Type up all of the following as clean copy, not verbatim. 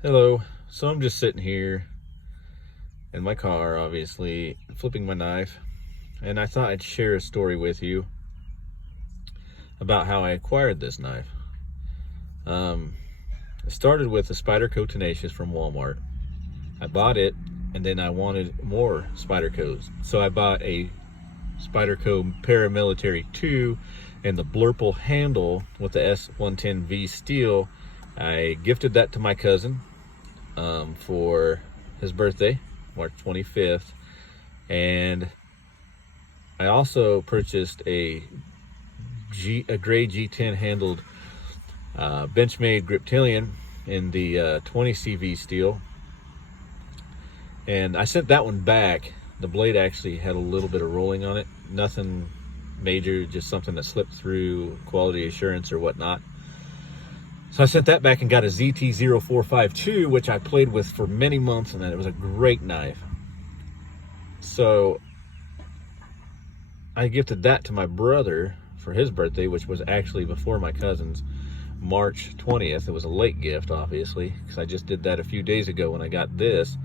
Hello. So I'm just sitting here in my car, obviously, flipping my knife, and I thought I'd share a story with you about how I acquired this knife. Um, it started with a Spyderco Tenacious from Walmart. I bought it, and then I wanted more Spydercos, so I bought a Spyderco Paramilitary 2 and the Blurple handle with the S110V steel. I gifted that to my cousin for his birthday, March 25th. And I also purchased a gray G10 handled Benchmade Griptilian in the 20 CV steel. And I sent that one back. The blade actually had a little bit of rolling on it. Nothing major, just something that slipped through quality assurance or whatnot. So I sent that back and got a ZT0452, which I played with for many months, and then it was a great knife. So I gifted that to my brother for his birthday, which was actually before my cousin's, March 20th. It was a late gift, obviously, because I just did that a few days ago when I got this.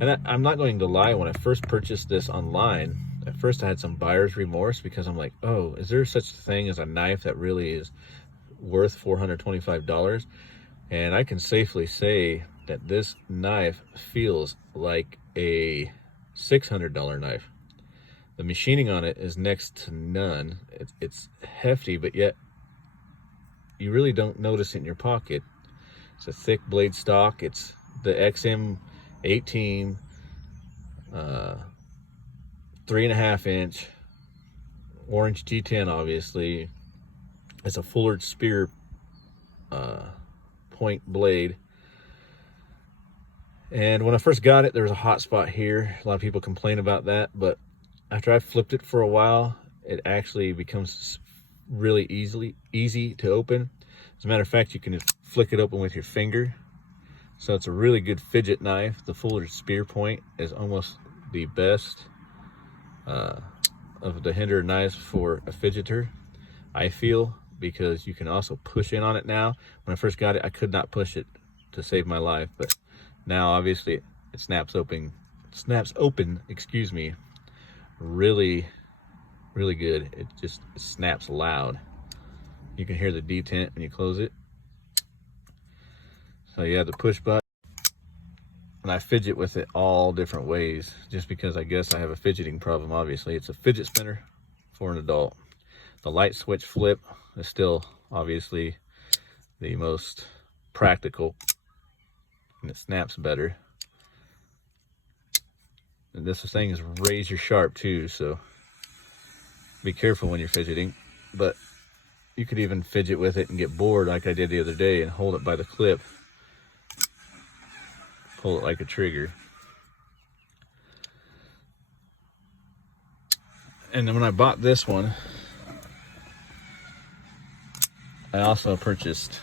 And I'm not going to lie, when I first purchased this online, at first I had some buyer's remorse because I'm like, oh, is there such a thing as a knife that really is worth $425? And I can safely say that this knife feels like a $600 knife. The machining on it is next to none. It's hefty, but yet you really don't notice it in your pocket. It's a thick blade stock. It's the XM18, 3.5 inch orange G10. Obviously, it's a Fullard spear point blade. And when I first got it, there was a hot spot here. A lot of people complain about that, but after I flipped it for a while, it actually becomes really easy to open. As a matter of fact, you can just flick it open with your finger. So it's a really good fidget knife. The Fullard spear point is almost the best of the Hinderer knives for a fidgeter, I feel, because you can also push in on it now. When I first got it, I could not push it to save my life, but now obviously it snaps open, excuse me, really good. It just snaps loud. You can hear the detent when you close it. So you have the push button, and I fidget with it all different ways, just because I guess I have a fidgeting problem. Obviously, it's a fidget spinner for an adult. The light switch flip is still obviously the most practical, and it snaps better. And this thing is razor sharp too, so be careful when you're fidgeting. But you could even fidget with it and get bored like I did the other day and hold it by the clip, pull it like a trigger. And then when I bought this one, I also purchased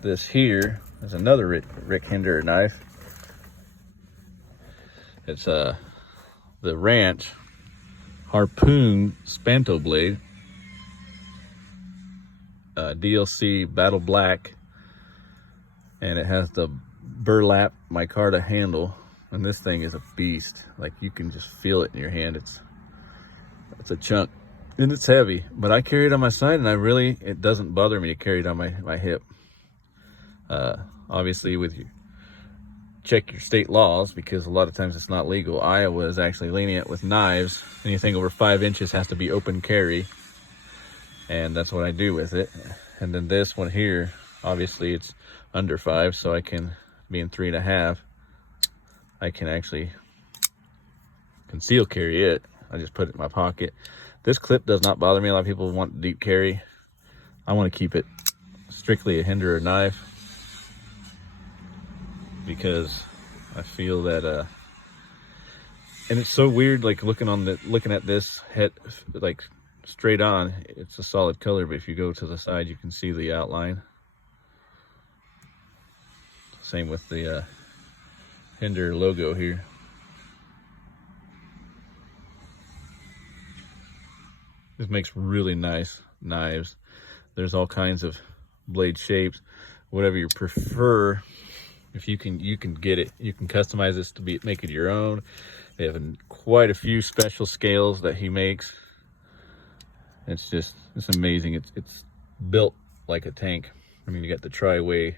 this here. There's another Rick Hinderer knife. It's the Ranch Harpoon Spanto blade, DLC Battle Black, and it has the burlap micarta handle. And this thing is a beast. Like, you can just feel it in your hand. It's a chunk, and it's heavy. But I carry it on my side, and it doesn't bother me to carry it on my hip. Obviously, check your state laws, because a lot of times it's not legal. Iowa is actually lenient with knives. Anything over 5 inches has to be open carry, and that's what I do with it. And then this one here, obviously it's under 5, so I can, being 3.5, I can actually conceal carry it. I just put it in my pocket. This clip does not bother me. A lot of people want deep carry. I want to keep it strictly a Hinderer knife, because I feel that and it's so weird, like looking at this head, like straight on, it's a solid color, but if you go to the side, you can see the outline. Same with the Hinderer logo here. This makes really nice knives. There's all kinds of blade shapes. whatever you prefer. If you can get it, you can customize this to make it your own. They have quite a few special scales that he makes. It's amazing. It's built like a tank. I mean, you got the Tri-Way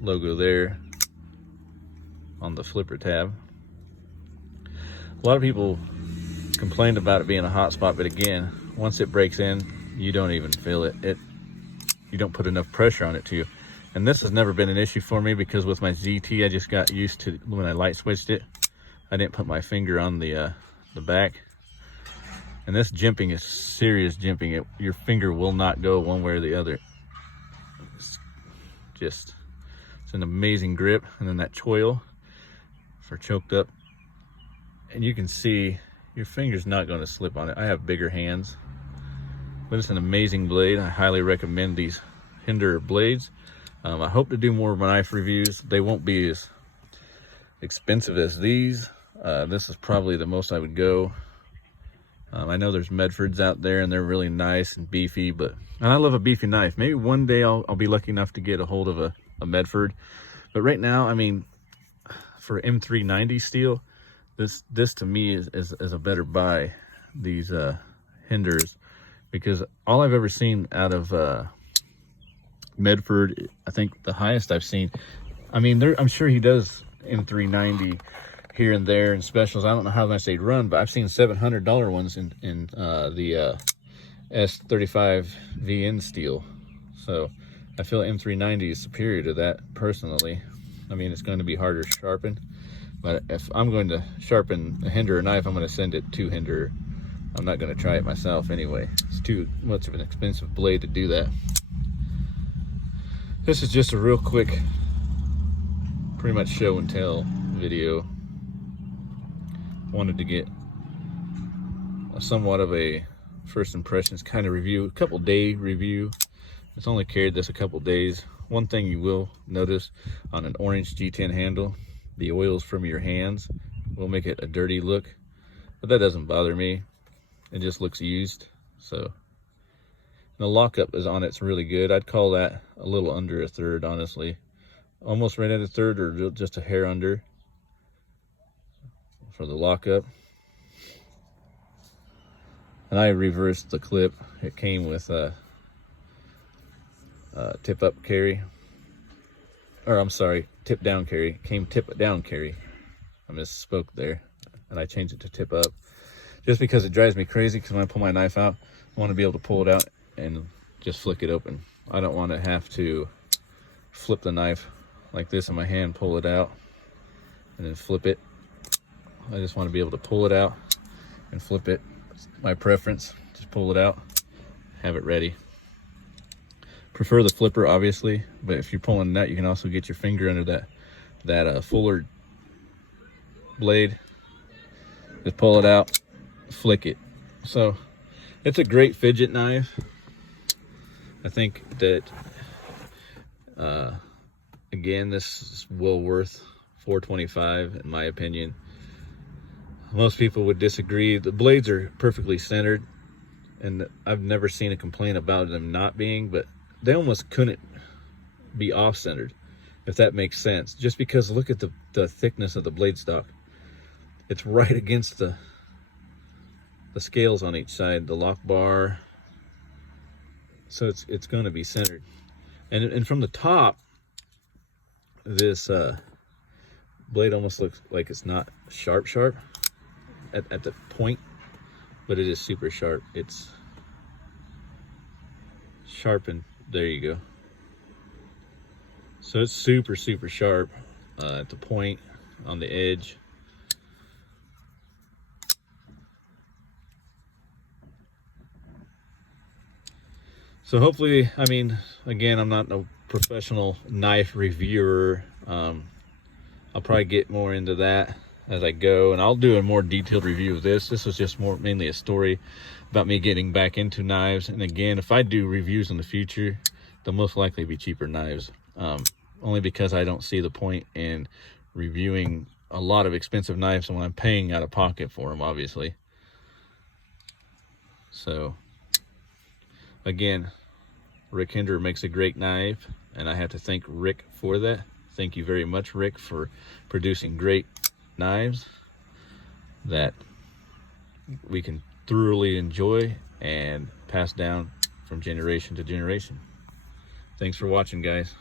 logo there on the flipper tab. A lot of people complained about it being a hot spot, but again, once it breaks in, you don't even feel it. You don't put enough pressure on it to. And this has never been an issue for me, because with my ZT, I just got used to when I light switched it, I didn't put my finger on the back. And this jimping is serious jimping. Your finger will not go one way or the other. It's an amazing grip. And then that choil for choked up. And you can see your finger's not going to slip on it. I have bigger hands. But it's an amazing blade. I highly recommend these Hinderer blades. I hope to do more knife reviews. They won't be as expensive as these. This is probably the most I would go. I know there's Medfords out there, and they're really nice and beefy, and I love a beefy knife. Maybe one day I'll be lucky enough to get a hold of a Medford. But right now, I mean, for M390 steel, this to me is a better buy. These Hinderers. Because all I've ever seen out of Medford, I think the highest I've seen, I mean, I'm sure he does M390 here and there in specials. I don't know how much they'd run, but I've seen $700 ones in the S35 VN steel. So I feel M390 is superior to that personally. I mean, it's going to be harder to sharpen, but if I'm going to sharpen a Hinderer knife, I'm going to send it to Hinderer. I'm not going to try it myself anyway. It's too much of an expensive blade to do that. This is just a real quick, pretty much show and tell video. Wanted to get somewhat of a first impressions kind of review, a couple day review. It's only carried this a couple days. One thing you will notice on an orange G10 handle, the oils from your hands will make it a dirty look, but that doesn't bother me. It just looks used. So the lockup is on it's really good. I'd call that a little under a third, honestly. Almost right at a third, or just a hair under for the lockup. And I reversed the clip. It came with a tip up carry, or I'm sorry, tip down carry. It came tip down carry. I misspoke there, and I changed it to tip up. Just because it drives me crazy, because when I pull my knife out, I want to be able to pull it out and just flick it open. I don't want to have to flip the knife like this in my hand, pull it out, and then flip it. I just want to be able to pull it out and flip it. It's my preference. Just pull it out, have it ready. Prefer the flipper, obviously, but if you're pulling that, you can also get your finger under that fuller blade. Just pull it out, flick it. So it's a great fidget knife. I think that again, this is well worth $425 in my opinion. Most people would disagree. The blades are perfectly centered, and I've never seen a complaint about them not being, but they almost couldn't be off-centered, if that makes sense. Just because look at the thickness of the blade stock. It's right against the scales on each side, the lock bar. So it's going to be centered. And from the top, this blade almost looks like it's not sharp at the point, but it is super sharp. It's sharpened. There you go. So it's super sharp at the point, on the edge. So hopefully, I mean, again, I'm not a professional knife reviewer. I'll probably get more into that as I go, and I'll do a more detailed review of this. This was just mainly a story about me getting back into knives. And again, if I do reviews in the future, they'll most likely be cheaper knives. Only because I don't see the point in reviewing a lot of expensive knives when I'm paying out of pocket for them, obviously. So again, Rick Hinderer makes a great knife, and I have to thank Rick for that. Thank you very much, Rick, for producing great knives that we can thoroughly enjoy and pass down from generation to generation. Thanks for watching, guys.